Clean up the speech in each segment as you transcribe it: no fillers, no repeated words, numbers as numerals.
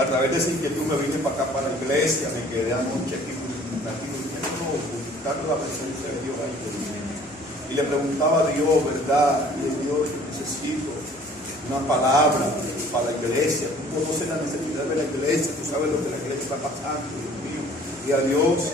a través de esa inquietud me vine para acá, para la iglesia, me quedé anoche aquí buscando la presencia de Dios ahí. Y le preguntaba a Dios, ¿verdad? Y Dios, yo necesito una palabra para la iglesia. Tú conoces la necesidad de la iglesia, tú sabes lo que la iglesia está pasando, Dios mío. Y a Dios,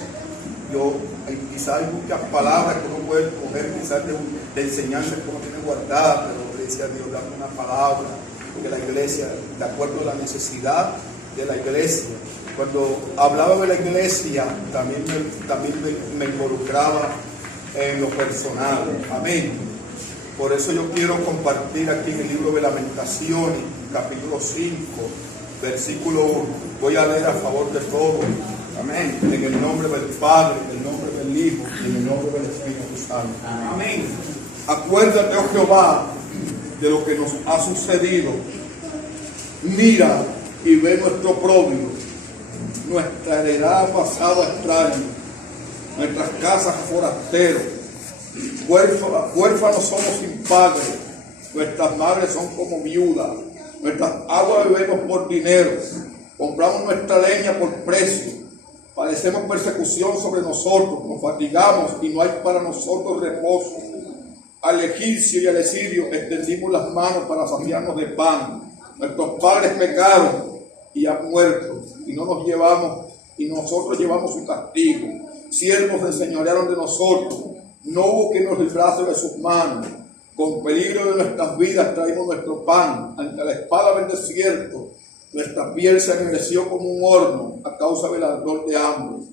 quizás hay muchas palabras que uno puede coger, quizás de enseñanza que uno tiene guardada, pero le decía a Dios, dame una palabra, porque la iglesia, de acuerdo a la necesidad de la iglesia. Cuando hablaba de la iglesia, también me involucraba en lo personal. Amén. Por eso yo quiero compartir aquí en el libro de Lamentaciones, capítulo 5, versículo 1. Voy a leer a favor de todos. Amén. En el nombre del Padre, en el nombre del Hijo y en el nombre del Espíritu Santo. Amén. Acuérdate, oh Jehová, de lo que nos ha sucedido. Mira y ve nuestro oprobio. Nuestra heredad ha pasado a extraño, nuestras casas forasteros, huérfanos somos sin padre, nuestras madres son como viudas, nuestras aguas bebemos por dinero, compramos nuestra leña por precio, padecemos persecución sobre nosotros, nos fatigamos y no hay para nosotros reposo. Al egipcio y al asirio extendimos las manos para saciarnos de pan, nuestros padres pecaron y han muerto, y no nos llevamos, y nosotros llevamos su castigo. Siervos se enseñorearon de nosotros, no hubo quien nos librase de sus manos. Con peligro de nuestras vidas traímos nuestro pan, ante la espada del desierto, nuestra piel se endureció como un horno a causa del ardor de hambre.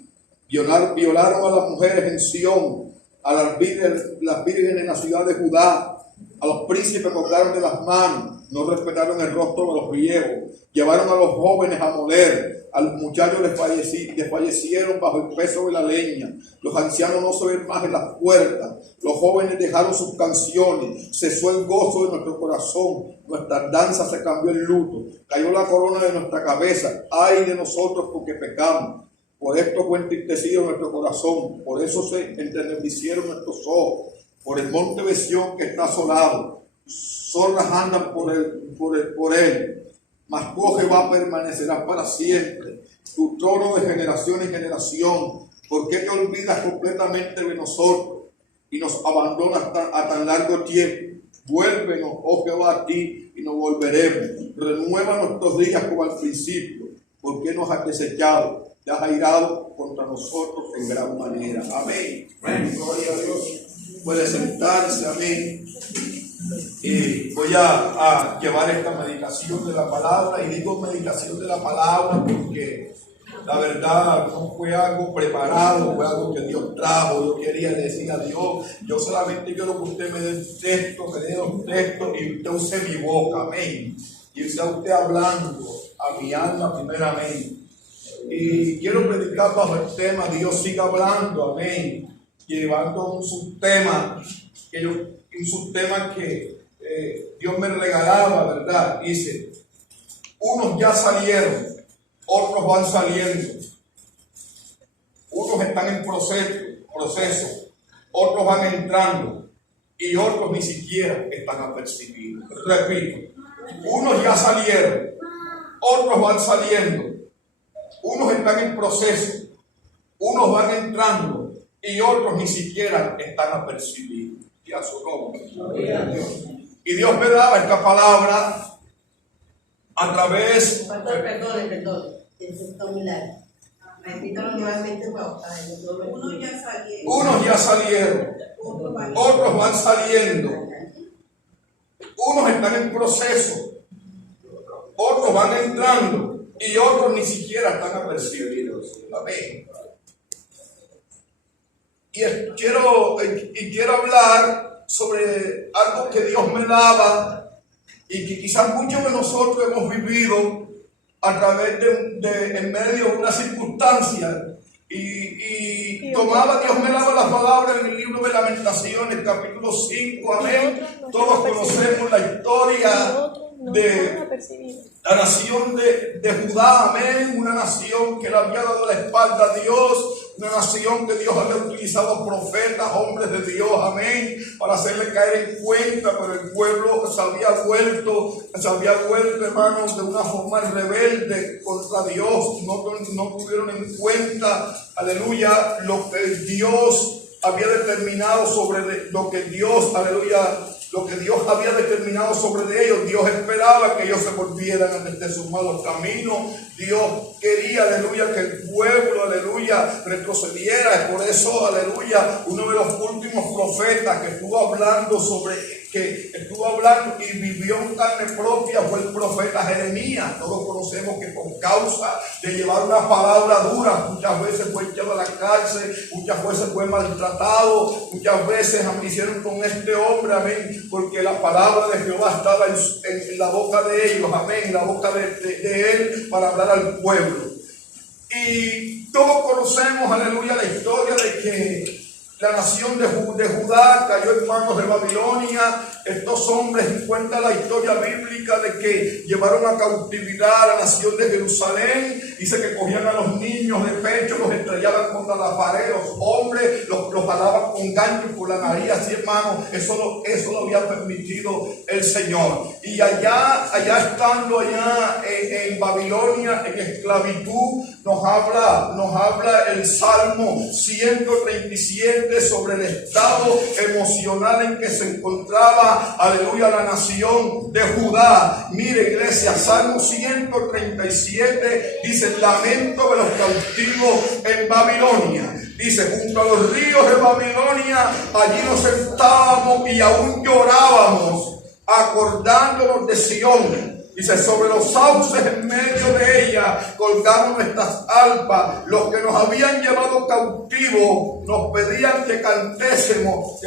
Violaron a las mujeres en Sión, a las vírgenes en la ciudad de Judá. A los príncipes cortaron de las manos, no respetaron el rostro de los viejos, llevaron a los jóvenes a moler, a los muchachos desfallecieron bajo el peso de la leña, los ancianos no se ven más en las puertas, los jóvenes dejaron sus canciones, cesó el gozo de nuestro corazón, nuestra danza se cambió en luto, cayó la corona de nuestra cabeza, ay de nosotros porque pecamos. Por esto fue entristecido nuestro corazón, por eso se enternecieron nuestros ojos. Por el monte de Sión que está asolado, zorras andan por él, mas tú, Jehová, permanecerás para siempre, tu trono de generación en generación. ¿Por qué te olvidas completamente de nosotros y nos abandonas a tan largo tiempo? Vuélvenos, oh Jehová, a ti y nos volveremos. Renueva nuestros días como al principio. ¿Por qué nos has desechado? Te has airado contra nosotros en gran manera. Amén. Amén. Gloria a Dios. Puede sentarse, amén. Y voy a llevar esta meditación de la palabra, y digo meditación de la palabra porque la verdad no fue algo preparado, fue algo que Dios trajo. Yo quería decir a Dios, yo solamente quiero que usted me dé un texto, me dé dos textos y usted use mi boca, amén. Y sea usted hablando a mi alma primeramente. Y quiero predicar bajo el tema, Dios siga hablando, amén. Llevando un subtema que Dios me regalaba, ¿verdad? Dice, unos ya salieron, otros van saliendo, unos están en proceso, otros van entrando y otros ni siquiera están apercibidos. Repito, unos ya salieron, otros van saliendo, unos están en proceso, unos van entrando y otros ni siquiera están apercibidos. Y a su nombre. Y Dios me daba esta palabra a través... Perdón. Eso está muy largo. Repítalo nuevamente. Unos ya salieron. Otros van saliendo. Unos están en proceso. Otros van entrando. Y otros ni siquiera están apercibidos. Amén. Y quiero hablar sobre algo que Dios me daba y que quizás muchos de nosotros hemos vivido a través en medio de una circunstancia. Y Dios me daba la palabra en el libro de Lamentaciones, capítulo 5, amén. Todos conocemos la historia de la nación de Judá, amén. Una nación que le había dado la espalda a Dios, Una nación que Dios había utilizado profetas, hombres de Dios, amén, para hacerle caer en cuenta, pero el pueblo se había vuelto, hermanos, de una forma rebelde contra Dios. No tuvieron en cuenta, aleluya, lo que Dios había determinado sobre lo que Dios, aleluya, lo que Dios había determinado sobre ellos. Dios esperaba que ellos se volvieran de sus malos caminos. Dios quería, aleluya, que el pueblo, aleluya, retrocediera. Es por eso, aleluya, uno de los últimos profetas que estuvo hablando y vivió en carne propia fue el profeta Jeremías. Todos conocemos que por causa de llevar una palabra dura, muchas veces fue echado a la cárcel, muchas veces fue maltratado, muchas veces hicieron con este hombre, amén, porque la palabra de Jehová estaba en la boca de ellos, amén, en la boca de él para hablar al pueblo. Y todos conocemos, aleluya, la historia de que la nación de Judá cayó en manos de Babilonia. Estos hombres, cuenta la historia bíblica de que llevaron a cautividad a la nación de Jerusalén. Dice que cogían a los niños de pecho, los estrellaban contra la pared, los hombres los jalaban con ganchos por la nariz, así, hermano. Eso lo había permitido el Señor. Y allá estando en Babilonia, en esclavitud, nos habla el Salmo 137 sobre el estado emocional en que se encontraba, aleluya, la nación de Judá. Mire, iglesia, Salmo 137 dice: lamento de los cautivos en Babilonia. Dice: junto a los ríos de Babilonia, allí nos sentábamos y aún llorábamos, acordándonos de Sión. Dice: sobre los sauces en medio de ella colgamos nuestras arpas. Los que nos habían llevado cautivos nos pedían que cantésemos, y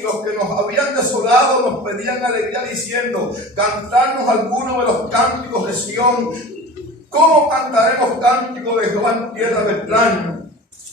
los que nos habían desolado nos pedían alegría, diciendo: cantarnos alguno de los cánticos de Sión. ¿Cómo cantaremos cánticos de Jehová en tierra de extraños?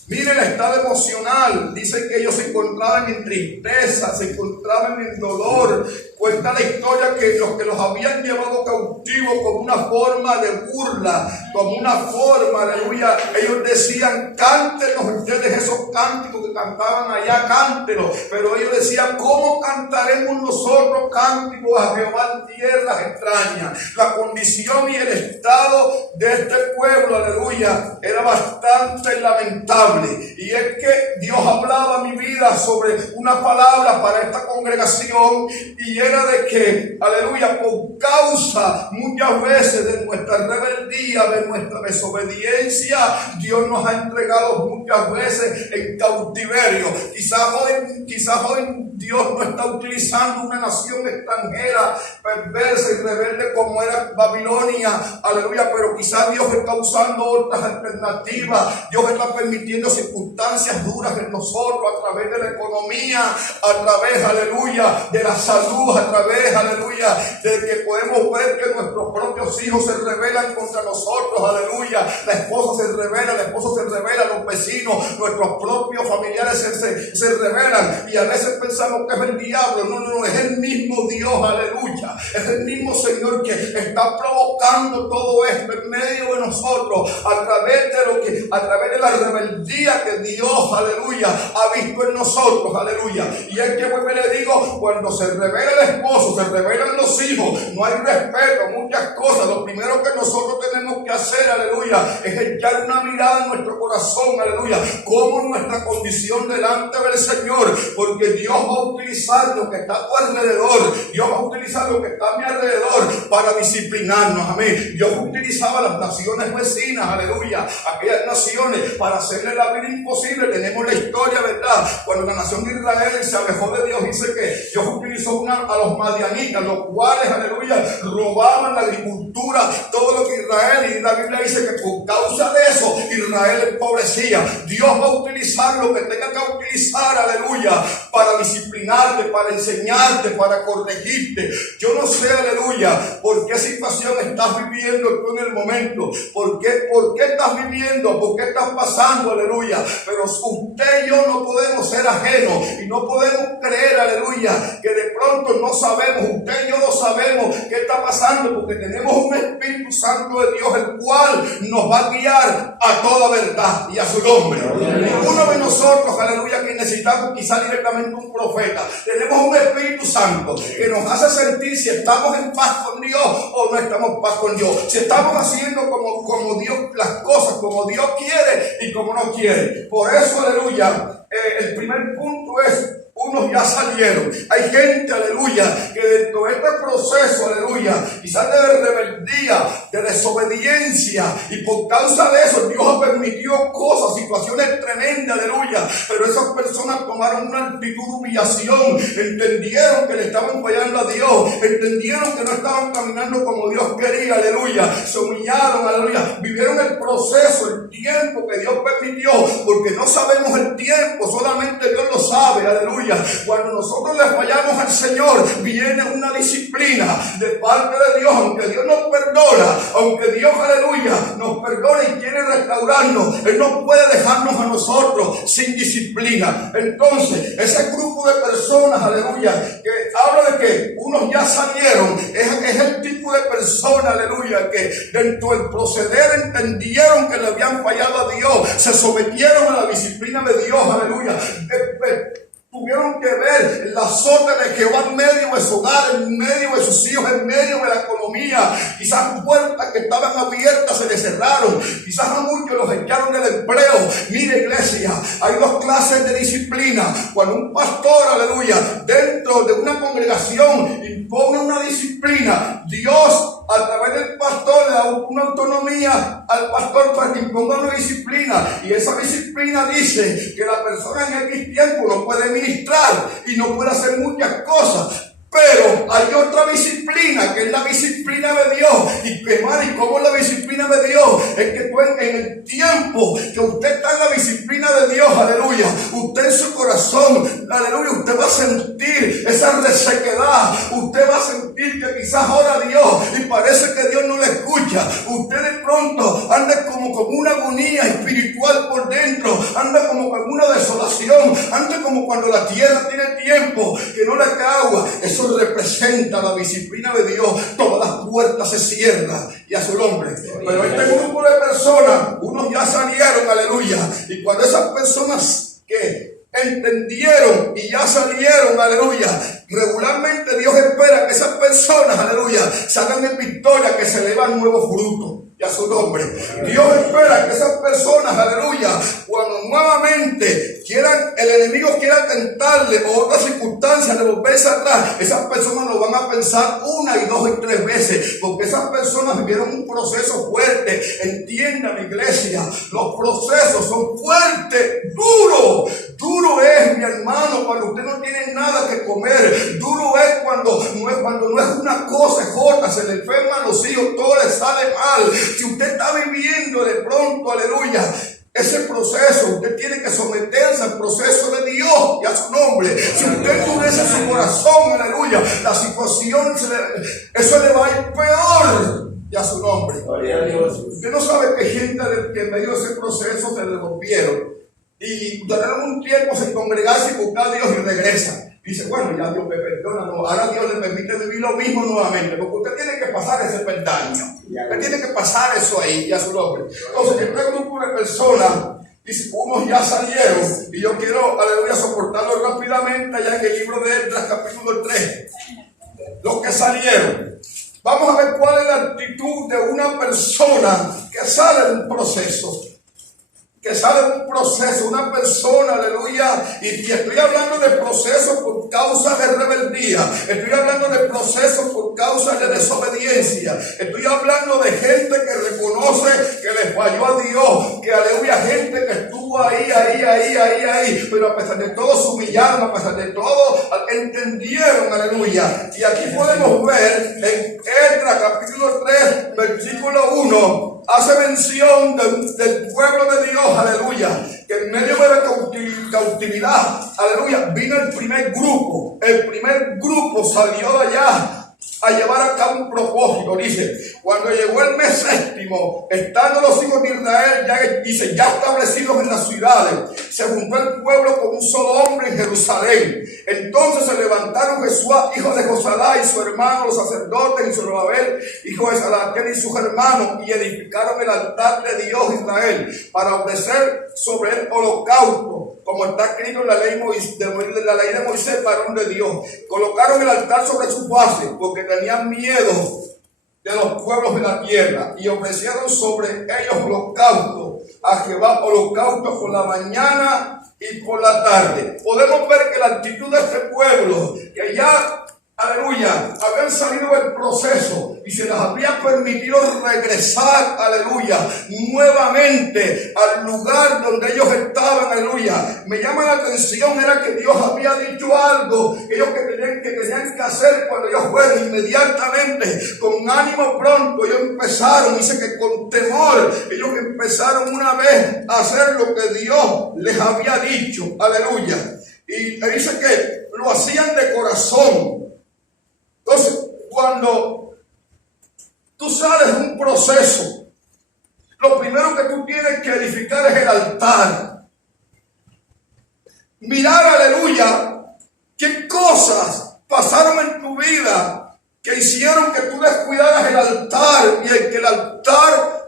Miren el estado emocional. Dice que ellos se encontraban en tristeza, se encontraban en dolor. Cuenta la historia que los habían llevado cautivos como una forma de burla, como una forma, aleluya. Ellos decían: cántenos ustedes esos cánticos que cantaban allá, cántenos. Pero ellos decían: ¿cómo cantaremos nosotros cánticos a Jehová en tierras extrañas? La condición y el estado de este pueblo, aleluya, era bastante lamentable. Y es que Dios hablaba a mi vida sobre una palabra para esta congregación, y era de que, aleluya, por causa muchas veces de nuestra rebeldía, de nuestra desobediencia, Dios nos ha entregado muchas veces en cautiverio. Quizás hoy Dios no está utilizando una nación extranjera perversa y rebelde como era Babilonia, aleluya, pero quizás Dios está usando otras alternativas. Dios está permitiendo circunstancias duras en nosotros a través de la economía, a través, aleluya, de la salud, a través, aleluya, de que podemos ver que nuestros propios hijos se rebelan contra nosotros, aleluya. La esposa se revela, los vecinos, nuestros propios familiares se rebelan, y a veces pensamos que es el diablo. No, es el mismo Dios, aleluya. Es el mismo Señor que está provocando todo esto en medio de nosotros a través de la rebeldía que Dios, aleluya, ha visto en nosotros, aleluya. Y es que vuelvo y le digo: cuando se revela el esposo, se revelan los hijos, no hay respeto, muchas cosas. Lo primero que nosotros tenemos que hacer, aleluya, es echar una mirada en nuestro corazón, aleluya, como nuestra condición delante del Señor, porque Dios va a utilizar lo que está a tu alrededor, Dios va a utilizar lo que está a mi alrededor para disciplinarnos, amén. Dios utilizaba las naciones vecinas, aleluya, aquellas naciones, para hacerle la vida imposible. Tenemos la historia, ¿verdad? Cuando la nación de Israel se alejó de Dios, dice que Dios utilizó a los madianitas, los cuales, aleluya, robaban la agricultura, todo lo que Israel, y la Biblia dice que por causa de eso Israel empobrecía. Dios va a utilizar lo que tenga venga a utilizar, aleluya, para disciplinarte, para enseñarte, para corregirte. Yo no sé, aleluya, por qué situación estás viviendo tú en el momento, por qué estás viviendo, por qué estás pasando, aleluya, pero usted y yo no podemos ser ajenos y no podemos creer, aleluya, que de pronto no sabemos, usted y yo no sabemos qué está pasando, porque tenemos un Espíritu Santo de Dios, el cual nos va a guiar a toda verdad y a su nombre. Ninguno de nosotros, aleluya, que necesitamos quizá directamente un profeta. Tenemos un Espíritu Santo que nos hace sentir si estamos en paz con Dios o no estamos en paz con Dios. Si estamos haciendo como Dios, las cosas como Dios quiere y como no quiere. Por eso, aleluya, el primer punto es: unos ya salieron. Hay gente, aleluya, que dentro de este proceso, aleluya, quizás de rebeldía, de desobediencia, y por causa de eso Dios ha permitido cosas, situaciones tremendas, aleluya, pero esas personas tomaron una actitud de humillación, entendieron que le estaban fallando a Dios, entendieron que no estaban caminando como Dios quería, aleluya, se humillaron, aleluya, vivieron el proceso, el tiempo que Dios permitió, porque no sabemos el tiempo, solamente Dios lo sabe, aleluya. Cuando nosotros le fallamos al Señor, viene una disciplina de parte de Dios, aunque Dios nos perdona, aunque Dios, aleluya, nos perdona y quiere restaurarnos, Él no puede dejarnos a nosotros sin disciplina. Entonces, ese grupo de personas, aleluya, que habla de que unos ya salieron, es el tipo de persona, aleluya, que dentro del proceder entendieron que le habían fallado a Dios, se sometieron a la disciplina de Dios, aleluya. Tuvieron que ver el azote de Jehová en medio de su hogar, en medio de sus hijos, en medio de la economía. Quizás puertas que estaban abiertas se les cerraron. Quizás a muchos los echaron del empleo. Mire, iglesia, hay dos clases de disciplina. Cuando un pastor, aleluya, dentro de una congregación impone una disciplina, Dios a través del pastor le da una autonomía al pastor para que imponga una disciplina, y esa disciplina dice que la persona en X tiempo no puede ministrar y no puede hacer muchas cosas. Pero hay otra disciplina, que es la disciplina de Dios. Y que, hermano, ¿y cómo es la disciplina de Dios? Es que tú en el tiempo que usted está en la disciplina de Dios, aleluya, usted en su corazón, aleluya, usted va a sentir esa resequedad. Usted va a sentir que quizás ora a Dios y parece que Dios no le escucha. Usted de pronto anda como con una agonía espiritual por dentro, anda como con una desolación, anda como cuando la tierra tiene tiempo que no le cae agua. Eso representa la disciplina de Dios. Todas las puertas se cierran y a su nombre. Pero este grupo de personas, unos ya salieron, aleluya. Y cuando esas personas que entendieron y ya salieron, aleluya, regularmente Dios espera que esas personas, aleluya, salgan en victoria, que se le van nuevos frutos. Y a su nombre. Dios espera que esas personas, aleluya, cuando nuevamente el enemigo quiera tentarle o otra circunstancia de volverse atrás, esas personas lo van a pensar una y dos y tres veces, porque esas personas vivieron un proceso fuerte. Entiendan, iglesia, los procesos son fuertes, duro es, mi hermano, cuando usted no tiene nada que comer. Duro es cuando no es una cosa, es otra, se le enferman los hijos, todo le sale mal. Si usted está viviendo de pronto, aleluya, ese proceso, usted tiene que someterse al proceso de Dios y a su nombre. Si usted endurece su corazón, aleluya, la situación, eso le va a ir peor. Y a su nombre. Usted no sabe que hay gente que en medio de ese proceso se devolvieron y duraron un tiempo sin congregarse y buscar a Dios y regresan. Dice, bueno, ya Dios me perdona, no, ahora Dios le permite vivir lo mismo nuevamente, porque usted tiene que pasar ese peldaño, usted tiene que pasar eso ahí, y a su nombre. Entonces, este grupo de personas, dice, unos ya salieron, y yo quiero, aleluya, soportarlo rápidamente allá en el libro de Esdras, capítulo 3, los que salieron. Vamos a ver cuál es la actitud de una persona que sale de un proceso. Que sale de un proceso, una persona, aleluya, y estoy hablando de procesos por causa de rebeldía, estoy hablando de procesos por causa de desobediencia, estoy hablando de gente que reconoce que le falló a Dios, que aleluya, gente que estuvo ahí, pero a pesar de todo se humillaron, a pesar de todo entendieron, aleluya. Y aquí podemos ver en Esdras capítulo 3, versículo 1, hace mención del pueblo de Dios, aleluya, que en medio de la cautividad, aleluya, vino el primer grupo. El primer grupo salió de allá a llevar a cabo un propósito. Dice, cuando llegó el mes séptimo, estando los hijos de Israel ya establecidos en las ciudades, se juntó el pueblo con un solo hombre en Jerusalén. Entonces se levantaron Jesúa, hijo de Josadá, y su hermano, los sacerdotes, y Zorobabel, hijo de Salatiel, y sus hermanos, y edificaron el altar de Dios Israel para ofrecer sobre él holocausto, como está escrito en la ley de Moisés, varón de Dios. Colocaron el altar sobre su base, porque tenían miedo de los pueblos de la tierra, y ofrecieron sobre ellos holocausto a Jehová, holocausto por la mañana y por la tarde. Podemos ver que la actitud de este pueblo, que ya, aleluya, habían salido del proceso y se les había permitido regresar, aleluya, nuevamente al lugar donde ellos estaban, aleluya. Me llama la atención, era que Dios había dicho algo, ellos que tenían que hacer cuando ellos fueron inmediatamente, con ánimo pronto, ellos empezaron, dice que con temor, ellos empezaron una vez a hacer lo que Dios les había dicho, aleluya. Y dice que lo hacían de corazón. Entonces, cuando tú sales de un proceso, lo primero que tú tienes que edificar es el altar. Mirar, aleluya, qué cosas pasaron en tu vida que hicieron que tú descuidaras el altar y que el altar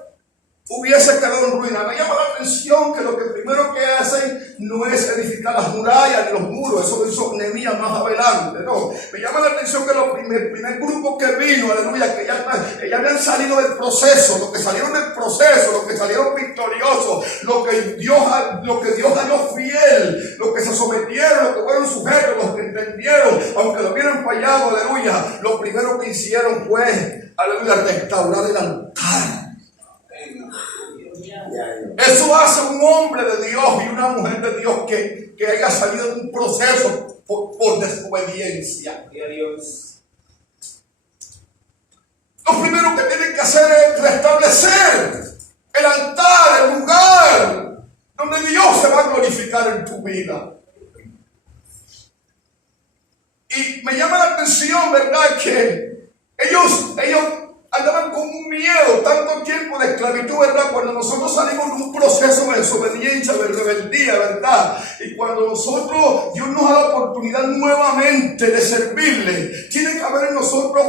hubiese quedado en ruina. Me llama la atención que lo que primero que hacen no es edificar las murallas ni los muros, eso lo hizo Nehemías más adelante, no. Me llama la atención que el primer grupo que vino, aleluya, que ya habían salido del proceso, los que salieron del proceso, los que salieron victoriosos, los que Dios halló fiel, los que se sometieron, los que fueron sujetos, los que entendieron, aunque lo hubieran fallado, aleluya, lo primero que hicieron fue, aleluya, restaurar el altar. Eso hace un hombre de Dios y una mujer de Dios que haya salido de un proceso por desobediencia. Lo primero que tienen que hacer es restablecer el altar, el lugar donde Dios se va a glorificar en tu vida. Y me llama la atención, ¿verdad?, que ellos andaban con un miedo, tanto tiempo de esclavitud, ¿verdad? Cuando nosotros salimos de un proceso de desobediencia, de rebeldía, ¿verdad? Y cuando Dios nos da la oportunidad nuevamente de servirle, tiene que haber en nosotros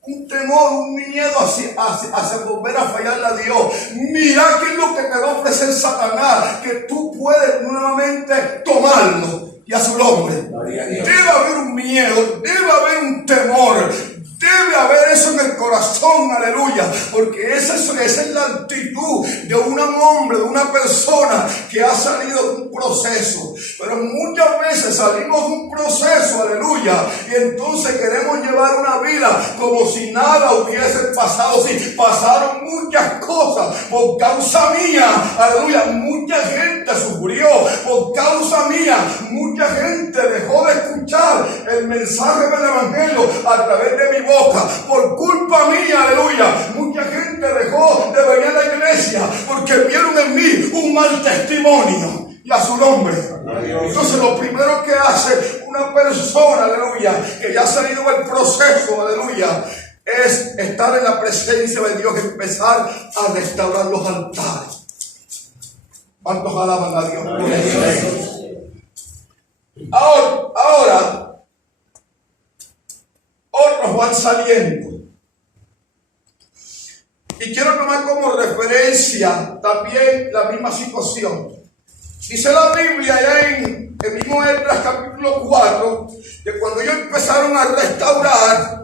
un temor, un miedo hacia volver a fallarle a Dios. Mira qué es lo que te va a ofrecer Satanás, que tú puedes nuevamente tomarlo y a su nombre. Debe haber un miedo, debe haber un temor. Debe haber eso en el corazón, aleluya, porque esa es la actitud de un hombre, de una persona que ha salido de un proceso. Pero muchas veces salimos de un proceso, aleluya, y entonces queremos llevar una vida como si nada hubiese pasado. Sí, pasaron muchas cosas por causa mía, aleluya, mucha gente sufrió por causa mía, mucha gente dejó de escuchar el mensaje del evangelio a través de mi boca, por culpa mía, aleluya. Mucha gente dejó de venir a la iglesia porque vieron en mí un mal testimonio, y a su nombre. Entonces lo primero que hace una persona, aleluya, que ya ha salido del proceso, aleluya, es estar en la presencia de Dios y empezar a restaurar los altares. ¿Cuántos alaban a Dios? Ahora otros van saliendo. Y quiero tomar como referencia también la misma situación. Dice la Biblia allá en el mismo Esdras capítulo 4, que cuando ellos empezaron a restaurar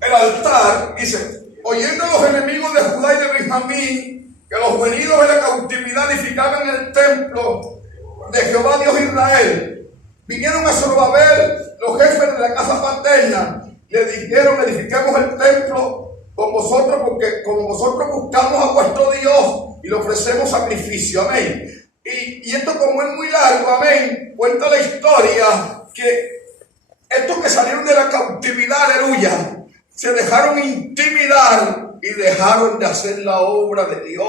el altar, dice, oyendo los enemigos de Judá y de Benjamín, que los venidos de la cautividad edificaban el templo de Jehová Dios de Israel, vinieron a Zorobabel, los jefes de la casa paterna, le dijeron, edifiquemos el templo con vosotros, porque como vosotros buscamos a vuestro Dios y le ofrecemos sacrificio. Amén. Y esto, como es muy largo, amén, cuenta la historia que estos que salieron de la cautividad, aleluya, se dejaron intimidar y dejaron de hacer la obra de Dios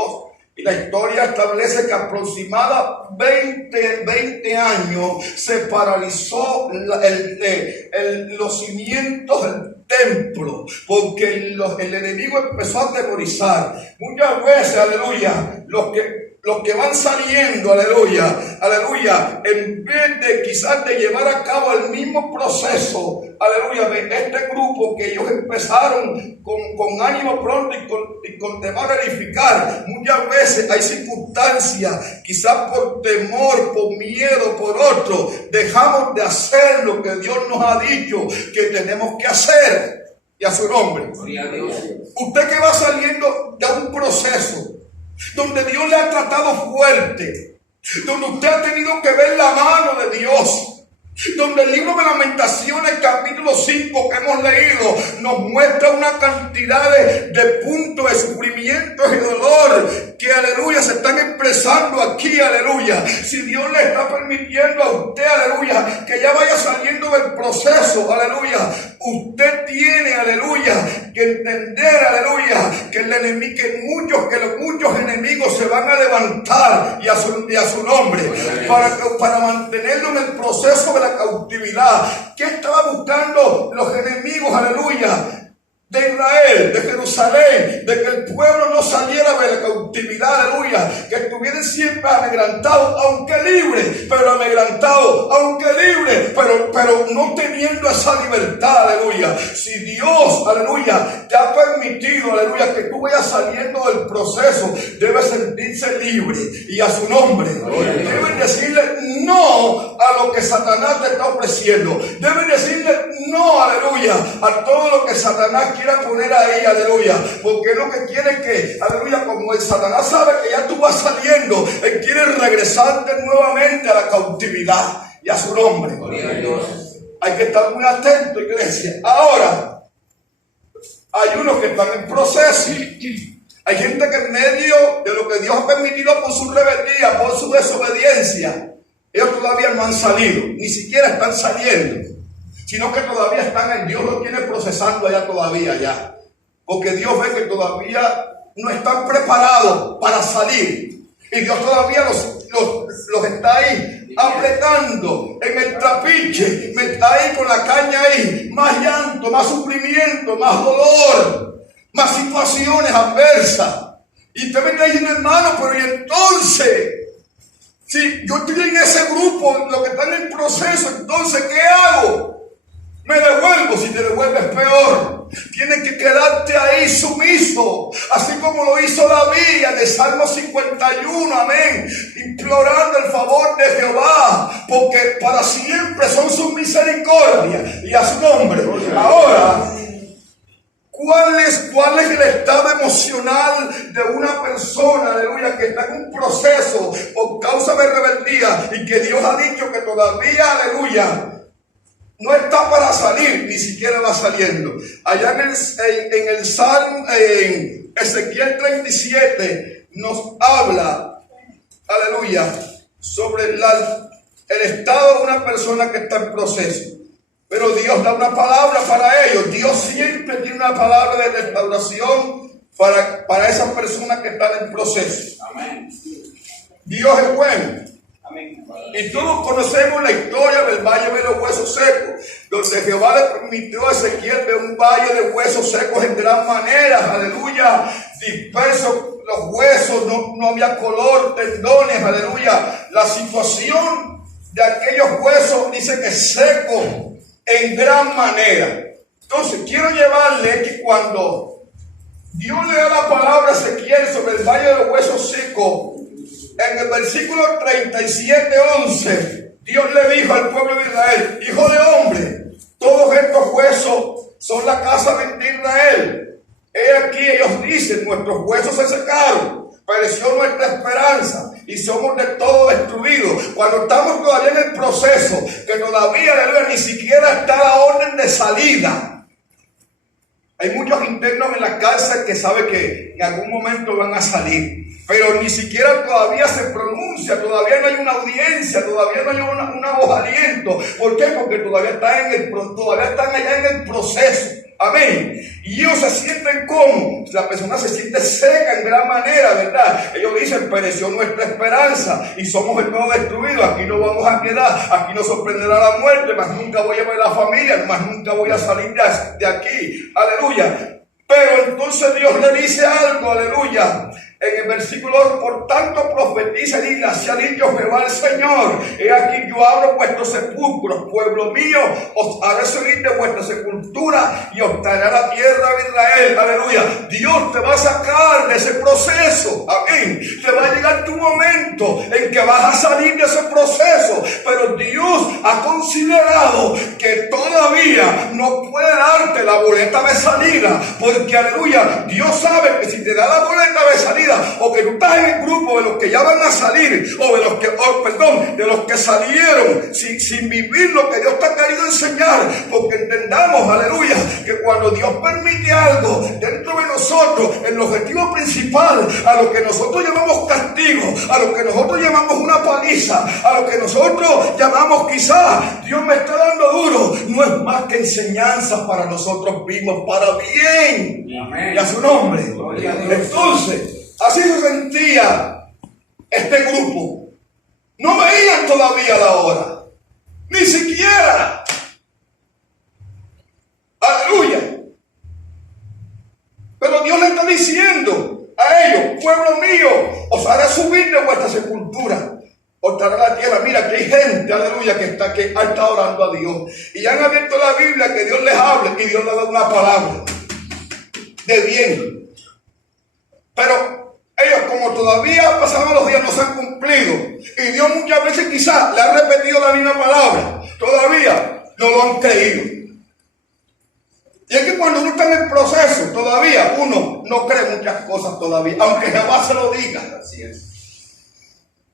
Y la historia establece que aproximadamente 20 años se paralizó los cimientos del templo, porque el enemigo empezó a atemorizar. Muchas veces, aleluya, los que van saliendo, aleluya, en vez de quizás de llevar a cabo el mismo proceso, aleluya, de este grupo que ellos empezaron con ánimo pronto y con temor a edificar, muchas veces hay circunstancias, quizás por temor, por miedo, por otro, dejamos de hacer lo que Dios nos ha dicho que tenemos que hacer, y a su nombre. Usted que va saliendo de un proceso donde Dios le ha tratado fuerte, donde usted ha tenido que ver la mano de Dios, donde el libro de Lamentaciones capítulo 5 que hemos leído nos muestra una cantidad de puntos de sufrimiento y dolor que, aleluya, se están expresando aquí, aleluya. Si Dios le está permitiendo a usted, aleluya, que ya vaya saliendo del proceso, aleluya, usted tiene, aleluya, que entender, aleluya, que los muchos enemigos se van a levantar y a su nombre para mantenerlo en el proceso de la cautividad. ¿Qué estaba buscando los enemigos, aleluya, de Israel, de Jerusalén? De que el pueblo no saliera de la cautividad, aleluya, que estuvieran siempre amedrantados, aunque libres, pero amedrantados, aunque libres, pero no teniendo esa libertad, aleluya. Si Dios, aleluya, te ha permitido, aleluya, que tú vayas saliendo del proceso, debes sentirse libre, y a su nombre debes decirle no a lo que Satanás te está ofreciendo. Debes decirle no, aleluya, a todo lo que Satanás quiera poner ahí, aleluya, porque lo que quiere es que, aleluya, como el Satanás sabe que ya tú vas saliendo, él quiere regresarte nuevamente a la cautividad, y a su nombre. Hay que estar muy atento, iglesia. Ahora, hay unos que están en proceso. Hay gente que en medio de lo que Dios ha permitido por su rebeldía, por su desobediencia, ellos todavía no han salido, ni siquiera están saliendo, sino que todavía están en Dios, los tiene procesando allá todavía ya, porque Dios ve que todavía no están preparados para salir, y Dios todavía los está ahí apretando en el trapiche, me está ahí con la caña ahí, más llanto, más sufrimiento, más dolor, más situaciones adversas. Y usted me está diciendo, hermano, pero y entonces, si yo estoy en ese grupo, los que están en proceso, entonces ¿qué hago? Me devuelvo. Si te devuelves, peor. Tienes que quedarte ahí sumiso, así como lo hizo David en el Salmo 51, amén, implorando el favor de Jehová, porque para siempre son sus misericordias, y a su nombre. Ahora, ¿cuál es el estado emocional de una persona, aleluya, que está en un proceso por causa de rebeldía y que Dios ha dicho que todavía, aleluya, no está para salir, ni siquiera va saliendo? Allá en el Salmo, en Ezequiel 37, nos habla, aleluya, sobre el estado de una persona que está en proceso. Pero Dios da una palabra para ellos. Dios siempre tiene una palabra de restauración para esas personas que están en proceso. Amén. Dios es bueno. Amén. Y todos conocemos la historia del valle de los huesos secos, donde Jehová le permitió a Ezequiel ver un valle de huesos secos en gran manera, aleluya, dispersos los huesos, no había color, tendones, aleluya. La situación de aquellos huesos dice que seco en gran manera. Entonces quiero llevarle que cuando Dios le da la palabra a Ezequiel sobre el valle de los huesos secos, en el versículo 37:11, Dios le dijo al pueblo de Israel: hijo de hombre, todos estos huesos son la casa de Israel. He aquí, ellos dicen, nuestros huesos se secaron, pereció nuestra esperanza y somos de todo destruidos. Cuando estamos todavía en el proceso, que todavía, aleluya, ni siquiera está la orden de salida. Hay muchos internos en la cárcel que saben que en algún momento van a salir, pero ni siquiera todavía se pronuncia, todavía no hay una audiencia, todavía no hay una voz de aliento. ¿Por qué? Porque todavía están allá en el proceso. Amén. Y ellos se sienten como, la persona se siente seca en gran manera, ¿verdad? Ellos dicen, pereció nuestra esperanza y somos de todo destruidos. Aquí no vamos a quedar, aquí nos sorprenderá la muerte, más nunca voy a ver a la familia, más nunca voy a salir de aquí. Aleluya. Pero entonces Dios le dice algo, aleluya. En el versículo, por tanto profetiza y diga, así ha dicho Jehová el Señor, he aquí yo abro vuestros sepulcros, pueblo mío, os haré salir de vuestra sepultura y os traeré a la tierra de Israel, aleluya. Dios te va a sacar de ese proceso, amén. Te va a llegar tu momento en que vas a salir de ese proceso, pero Dios ha considerado que todavía no puede darte la boleta de salida, porque aleluya, Dios sabe que si te da la boleta de salida, o que tú estás en el grupo de los que ya van a salir, o de los que, de los que salieron sin vivir lo que Dios te ha querido enseñar, porque entendamos, aleluya, que cuando Dios permite algo dentro de nosotros, el objetivo principal, a lo que nosotros llamamos castigo, a lo que nosotros llamamos una paliza, a lo que nosotros llamamos quizás, Dios me está dando duro, no es más que enseñanza para nosotros mismos, para bien. Amén. Y a su nombre. Entonces, así se sentía este grupo. No veían todavía la hora. Ni siquiera. Aleluya. Pero Dios le está diciendo a ellos, pueblo mío, os haré subir de vuestra sepultura. Os traeré a la tierra. Mira que hay gente, aleluya, que ha estado orando a Dios. Y han abierto la Biblia, que Dios les hable y Dios les da una palabra de bien. Pero ellos, como todavía pasaban los días, no se han cumplido. Y Dios muchas veces quizás le ha repetido la misma palabra. Todavía no lo han creído. Y es que cuando uno está en el proceso, todavía uno no cree muchas cosas todavía. Aunque Jehová se lo diga. Así es.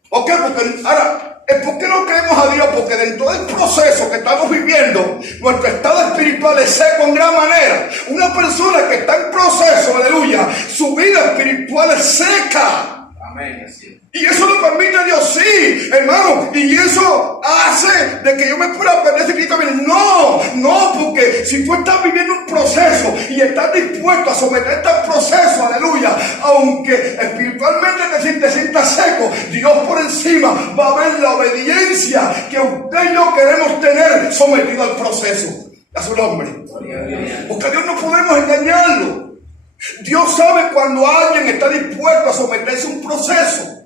¿Por qué? Porque ahora, ¿por qué no creemos a Dios? Porque dentro del proceso que estamos viviendo, nuestro estado espiritual es seco en gran manera. Una persona que está en proceso, aleluya, su vida espiritual es seca. Amén, así es. Y eso lo permite Dios, sí, hermano. Y eso hace de que yo me pueda perder espiritualmente. No, porque si tú estás viviendo un proceso y estás dispuesto a someterte al proceso, aleluya, aunque espiritualmente te sientas seco, Dios por encima va a ver la obediencia que usted y yo queremos tener sometido al proceso. A su nombre. Porque a Dios no podemos engañarlo. Dios sabe cuando alguien está dispuesto a someterse a un proceso.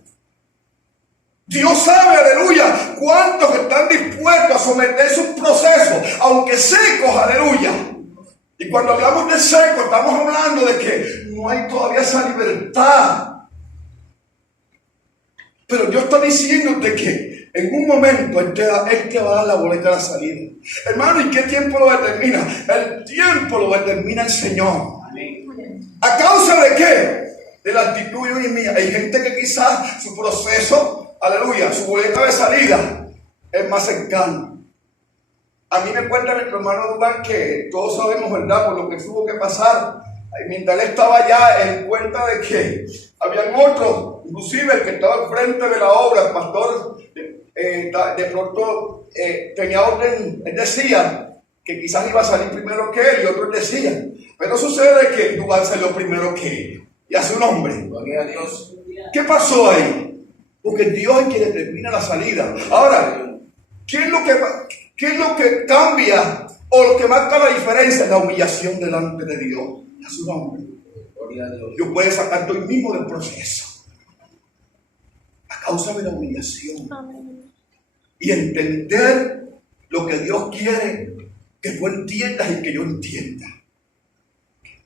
Dios sabe, aleluya, cuántos están dispuestos a someterse a un proceso, aunque secos, aleluya. Y cuando hablamos de seco, estamos hablando de que no hay todavía esa libertad. Pero Dios está diciéndote que en un momento Él te va a dar la boleta de la salida. Hermano, ¿y qué tiempo lo determina? El tiempo lo determina el Señor. ¿A causa de qué? De la actitud y mía. Hay gente que quizás su proceso, aleluya, su boleta de salida es más cercano. A mí me cuenta nuestro hermano Dubán que todos sabemos, ¿verdad?, por lo que tuvo que pasar. Mientras él estaba allá, él cuenta de que habían otros, inclusive el que estaba al frente de la obra, el pastor, de pronto tenía orden. Él decía que quizás iba a salir primero que él, y otros decían, pero sucede que Dubán salió primero que él. Y a su nombre. Gloria a Dios. ¿Qué pasó ahí? Porque Dios es quien determina la salida. Ahora, ¿qué es lo que cambia o lo que marca la diferencia? La humillación delante de Dios. A su nombre. Gloria a Dios. Dios puede sacarte hoy mismo del proceso a causa de la humillación. Amén. Y entender lo que Dios quiere que tú entiendas y que yo entienda.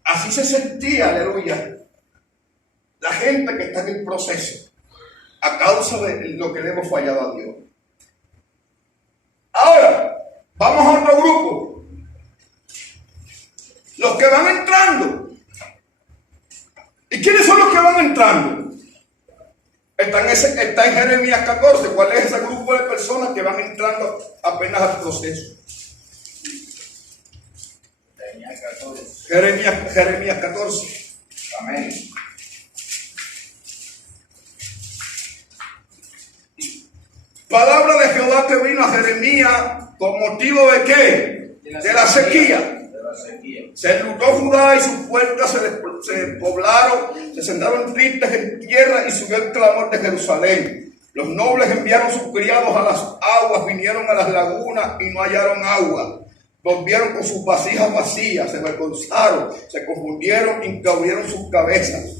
Así se sentía, aleluya, la gente que está en el proceso a causa de lo que le hemos fallado a Dios. Ahora, vamos a otro grupo. Los que van entrando. ¿Y quiénes son los que van entrando? Está en Jeremías 14. ¿Cuál es ese grupo de personas que van entrando apenas al proceso? Jeremías 14. Amén. Palabra de Jehová que vino a Jeremías con motivo de qué? De la sequía. Se enlutó Judá y sus puertas se poblaron, se sentaron tristes en tierra y subió el clamor de Jerusalén. Los nobles enviaron sus criados a las aguas, vinieron a las lagunas y no hallaron agua. Volvieron con sus vasijas vacías, se avergonzaron, se confundieron, encabrieron sus cabezas.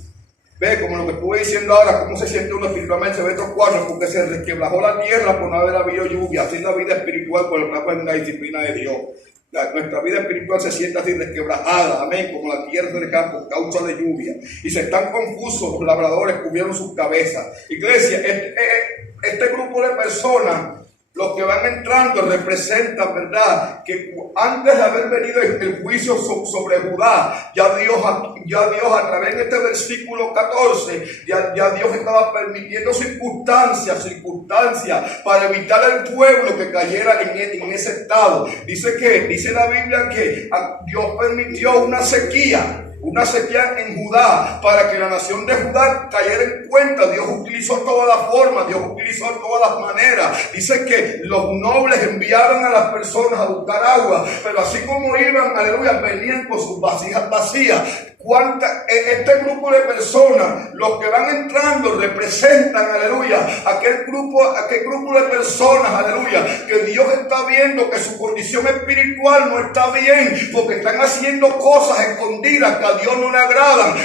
Ve, como lo que estuve diciendo ahora, cómo se siente uno espiritualmente, se ve estos cuadros, porque se resquebrajó la tierra por no haber habido lluvia. Así es la vida espiritual por la cual la disciplina de Dios. Nuestra vida espiritual se siente así resquebrajada, amén, como la tierra del campo, causa de lluvia. Y se están confusos, los labradores cubrieron sus cabezas. Iglesia, este grupo de personas, los que van entrando, representan, ¿verdad?, que antes de haber venido el juicio sobre Judá, ya Dios a través de este versículo 14, ya Dios estaba permitiendo circunstancias para evitar al pueblo que cayera en ese estado. Dice la Biblia que Dios permitió una sequía en Judá, para que la nación de Judá cayera en cuenta. Dios utilizó todas las formas, Dios utilizó todas las maneras. Dice que los nobles enviaron a las personas a buscar agua, pero así como iban, aleluya, venían con sus vasijas vacías. Este grupo de personas, los que van entrando, representan, aleluya, aquel grupo de personas, aleluya, que Dios está viendo que su condición espiritual no está bien, porque están haciendo cosas escondidas que a Dios no le agradan.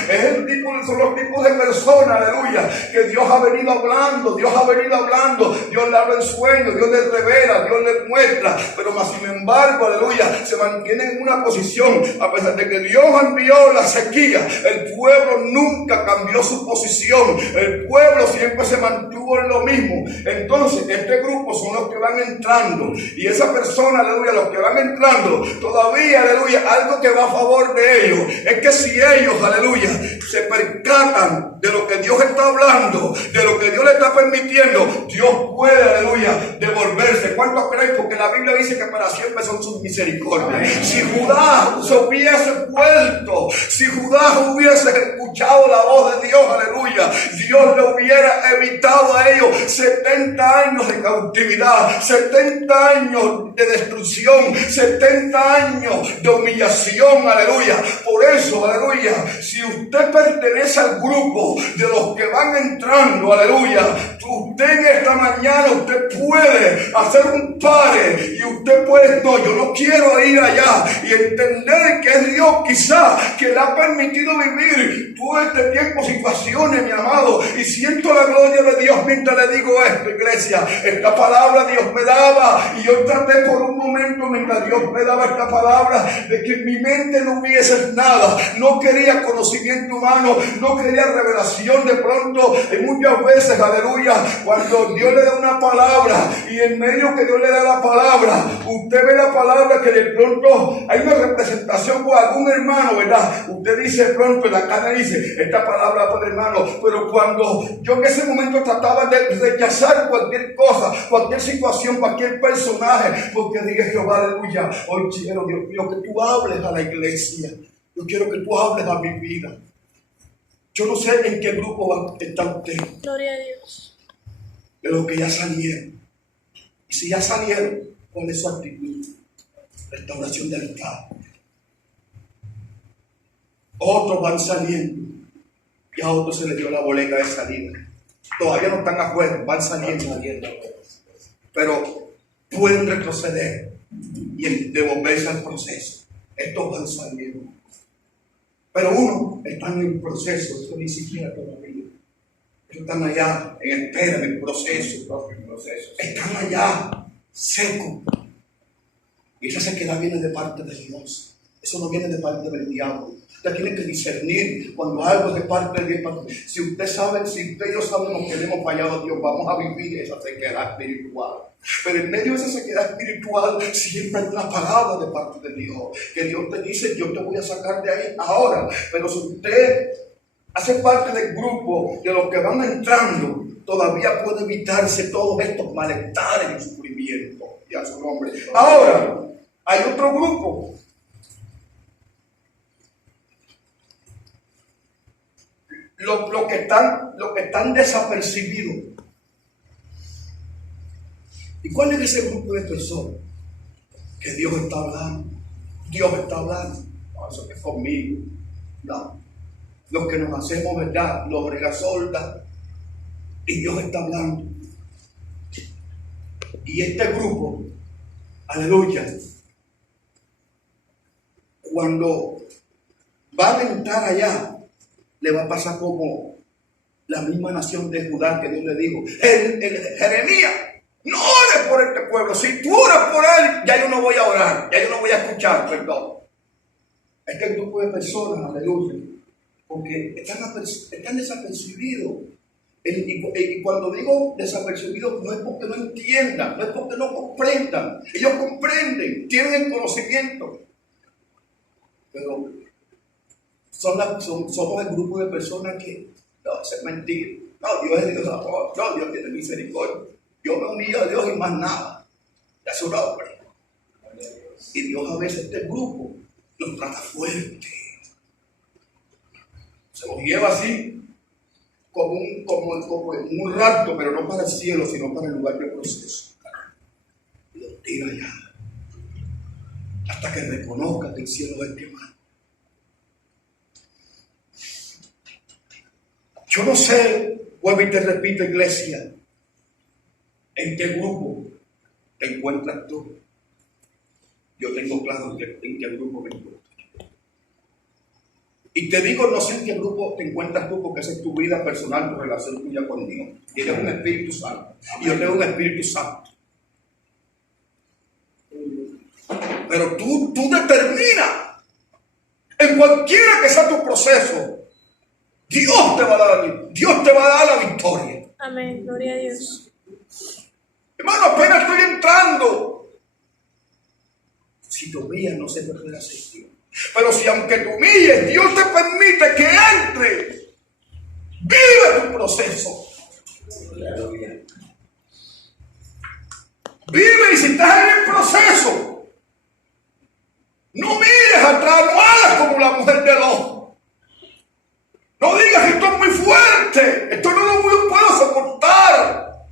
Son los tipos de personas, aleluya, que Dios ha venido hablando, Dios le habla en sueños, Dios les revela, Dios les muestra, pero más sin embargo, aleluya, se mantienen en una posición, a pesar de que Dios envió la sequía. El pueblo nunca cambió su posición, el pueblo siempre se mantuvo en lo mismo. Entonces este grupo son los que van entrando, y esa persona, aleluya, los que van entrando, todavía, aleluya, algo que va a favor de ellos es que si ellos, aleluya, se percatan de lo que Dios está hablando, de lo que Dios le está permitiendo, Dios puede, aleluya, devolverse. ¿Cuántos creen? Porque la Biblia dice que para siempre son sus misericordias. Si Judá se hubiese vuelto, si Judá hubiese escuchado la voz de Dios, aleluya, Dios le hubiera evitado a ellos 70 años de cautividad, 70 años de destrucción, 70 años de humillación, aleluya. Por eso, aleluya, si usted pertenece al grupo de los que van entrando, aleluya, usted en esta mañana, usted puede hacer un pare, y usted puede, no, yo no quiero ir allá, y entender que es Dios quizá que le ha permitido vivir todo este tiempo situaciones, mi amado, y siento la gloria de Dios mientras le digo esto, iglesia. Esta palabra Dios me daba, y yo traté por un momento, mientras Dios me daba esta palabra, de que en mi mente no hubiese nada. No quería conocimiento humano, no quería revelación. De pronto, muchas veces, aleluya, cuando Dios le da una palabra, y en medio que Dios le da la palabra, usted ve la palabra que de pronto hay una representación con algún hermano, ¿verdad? Usted dice de pronto, en la carne dice, esta palabra para el hermano, pero cuando yo en ese momento trataba de rechazar cualquier cosa, cualquier situación, cualquier personaje, porque dije, Jehová, aleluya, hoy quiero, Dios mío, que tú hables a la iglesia. Yo quiero que tú hables a mi vida. Yo no sé en qué grupo está usted. Gloria a Dios. De los que ya salieron. Y si ya salieron, ¿cuál es su actitud? Restauración del Estado. Otros van saliendo, y a otros se les dio la boleta de salida. Todavía no están afuera, van saliendo. Pero pueden retroceder y devolverse al proceso. Estos van saliendo. Pero uno está en el proceso, eso ni siquiera todavía. Están allá en espera del proceso. Están allá secos. Y esa sequedad viene de parte de Dios. Eso no viene de parte del diablo. Usted tiene que discernir cuando algo es de parte de Dios. Si usted y yo sabemos que le hemos fallado a Dios, vamos a vivir esa sequedad espiritual. Pero en medio de esa sequedad espiritual siempre hay una palabra de parte de Dios. Que Dios te dice, yo te voy a sacar de ahí ahora. Pero si usted hace parte del grupo de los que van entrando, todavía puede evitarse todos estos malestares y sufrimientos. Y a su nombre. Ahora, hay otro grupo. Los que están desapercibidos. ¿Y cuál es ese grupo de personas? Que Dios está hablando. Dios está hablando. No, eso que es conmigo. No. Los que nos hacemos, ¿verdad? Los regasoldas. Y Dios está hablando. Y este grupo, aleluya, cuando van a entrar allá, le va a pasar como la misma nación de Judá que Dios le dijo: Jeremías, no ores por este pueblo. Si tú oras por él, ya yo no voy a orar, ya yo no voy a escuchar, perdón. Este grupo de personas, aleluya, porque están desapercibidos. Y cuando digo desapercibidos, no es porque no entiendan, no es porque no comprendan. Ellos comprenden, tienen el conocimiento, pero somos el grupo de personas que no, eso es mentira. No, Dios es Dios de amor, no, Dios tiene misericordia. Dios me humilla a Dios y más nada. Es su nombre. Y Dios a veces este grupo los trata fuerte. Se los lleva así, como un rapto, pero no para el cielo, sino para el lugar del proceso. Y los tira allá. Hasta que reconozca que el cielo va a quemar. Yo no sé, vuelvo y te repito, iglesia, en qué grupo te encuentras tú. Yo tengo claro en qué grupo me encuentro. Y te digo, no sé en qué grupo te encuentras tú, porque esa es tu vida personal, tu relación tuya con Dios. Tienes un Espíritu Santo. Y yo tengo un Espíritu Santo. Pero tú determinas, en cualquiera que sea tu proceso, Dios te va a dar la victoria. Amén, gloria a Dios. Hermano, apenas estoy entrando. Si te humillas, no se te puede hacer Dios. Pero si aunque te humilles, Dios te permite que entre, vive tu proceso. Vive, y si estás en el proceso, no mires atrás, no hagas como la mujer de Lot. No digas que esto es muy fuerte, esto no lo puedo soportar.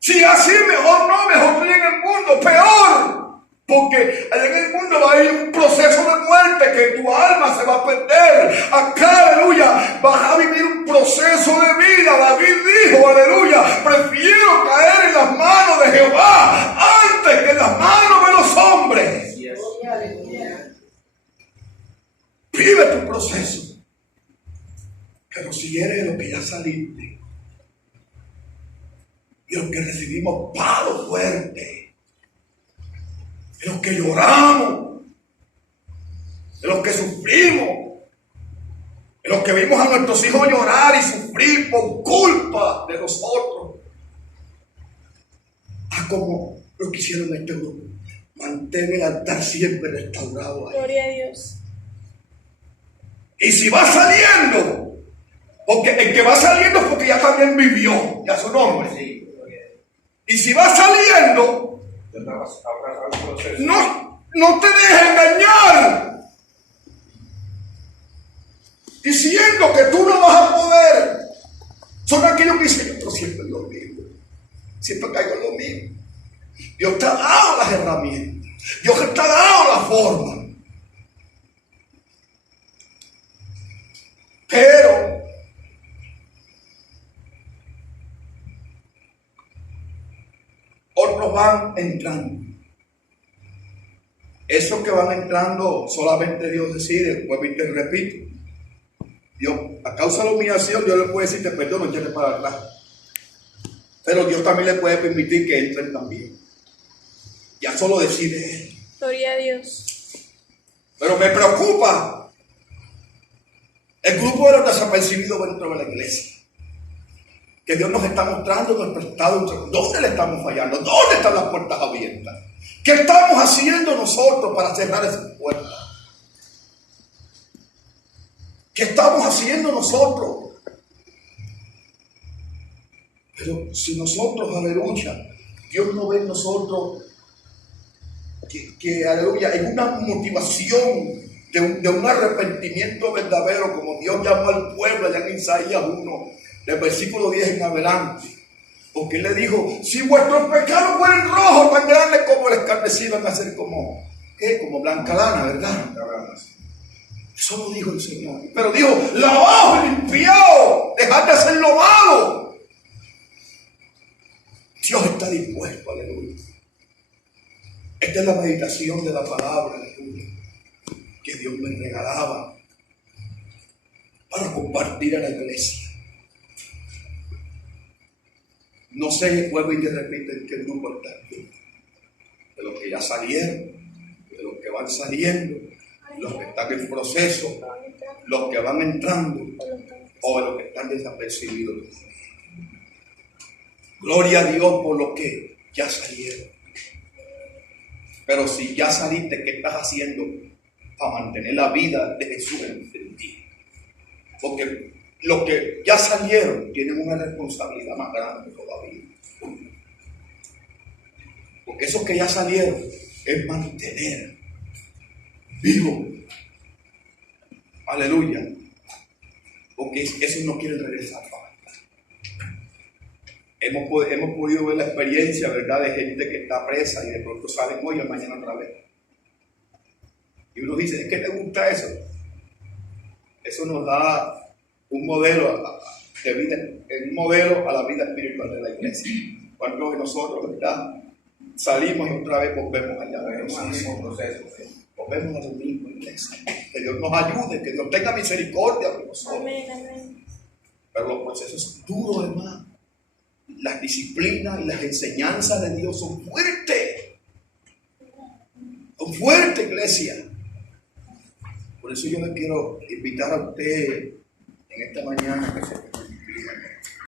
Si así, mejor estoy en el mundo, peor. Porque allá en el mundo va a haber un proceso de muerte, que tu alma se va a perder. Acá, aleluya, vas a vivir un proceso de vida. David dijo, aleluya, prefiero caer en las manos de Jehová antes que en las manos de los hombres. Vive tu proceso. Pero si eres de lo que ya saliste, y los que recibimos palos fuertes, de los que lloramos, de los que sufrimos, de los que vimos a nuestros hijos llorar y sufrir por culpa de nosotros, como lo que hicieron este grupo. Mantén el altar siempre restaurado ahí. Gloria a Dios. Y si va saliendo, porque el que va saliendo es porque ya también vivió, ya su nombre. Sí. Y si va saliendo, no te dejes engañar diciendo que tú no vas a poder. Son aquellos que dicen: pero siempre es lo mismo, siempre caigo en lo mismo. Dios te ha dado las herramientas, Dios te ha dado la forma, pero otros van entrando. Esos que van entrando, solamente Dios decide. Pues te repito, Dios, a causa de la humillación, Dios le puede decir: te perdono, échate para atrás. Pero Dios también le puede permitir que entren también. Ya solo decide Él. Gloria a Dios. Pero me preocupa el grupo de los desapercibidos dentro de la iglesia. Que Dios nos está mostrando nuestro estado. ¿Dónde le estamos fallando? ¿Dónde están las puertas abiertas? ¿Qué estamos haciendo nosotros para cerrar esas puertas? ¿Qué estamos haciendo nosotros? Pero si nosotros, aleluya, Dios no ve en nosotros que aleluya, en una motivación de un arrepentimiento verdadero, como Dios llamó al pueblo allá en Isaías 1, del versículo 10 en adelante. Porque Él le dijo: si vuestros pecados fueren rojos, tan grandes como el escarnecido, van a ser como ¿qué? Como blanca lana, ¿verdad? Eso lo dijo el Señor. Pero dijo, lavado y limpiado, dejad de hacer lo malo. Dios está dispuesto, aleluya. Esta es la meditación de la palabra, aleluya, que Dios me regalaba para compartir a la iglesia. No sé, vuelvo y te repito, en qué grupo está. De los que ya salieron, de los que van saliendo, los que están en proceso, los que van entrando o de los que están desapercibidos. Gloria a Dios por los que ya salieron. Pero si ya saliste, ¿qué estás haciendo para mantener la vida de Jesús en ti? Porque los que ya salieron tienen una responsabilidad más grande todavía. Porque esos que ya salieron es mantener vivo. Aleluya. Porque esos no quieren regresar. Hemos podido ver la experiencia, ¿verdad?, de gente que está presa y de pronto salen hoy y mañana otra vez. Y uno dice, ¿es que te gusta eso? Eso nos da un modelo de vida, un modelo a la vida espiritual de la iglesia. ¿Cuántos de nosotros, verdad, salimos y otra vez volvemos allá? Volvemos a lo mismo, iglesia. Que Dios nos ayude, que Dios tenga misericordia de nosotros. Amén, amén. Pero los procesos son duros, hermano. Las disciplinas y las enseñanzas de Dios son fuertes. Son fuertes, iglesia. Por eso yo le quiero invitar a usted en esta mañana que se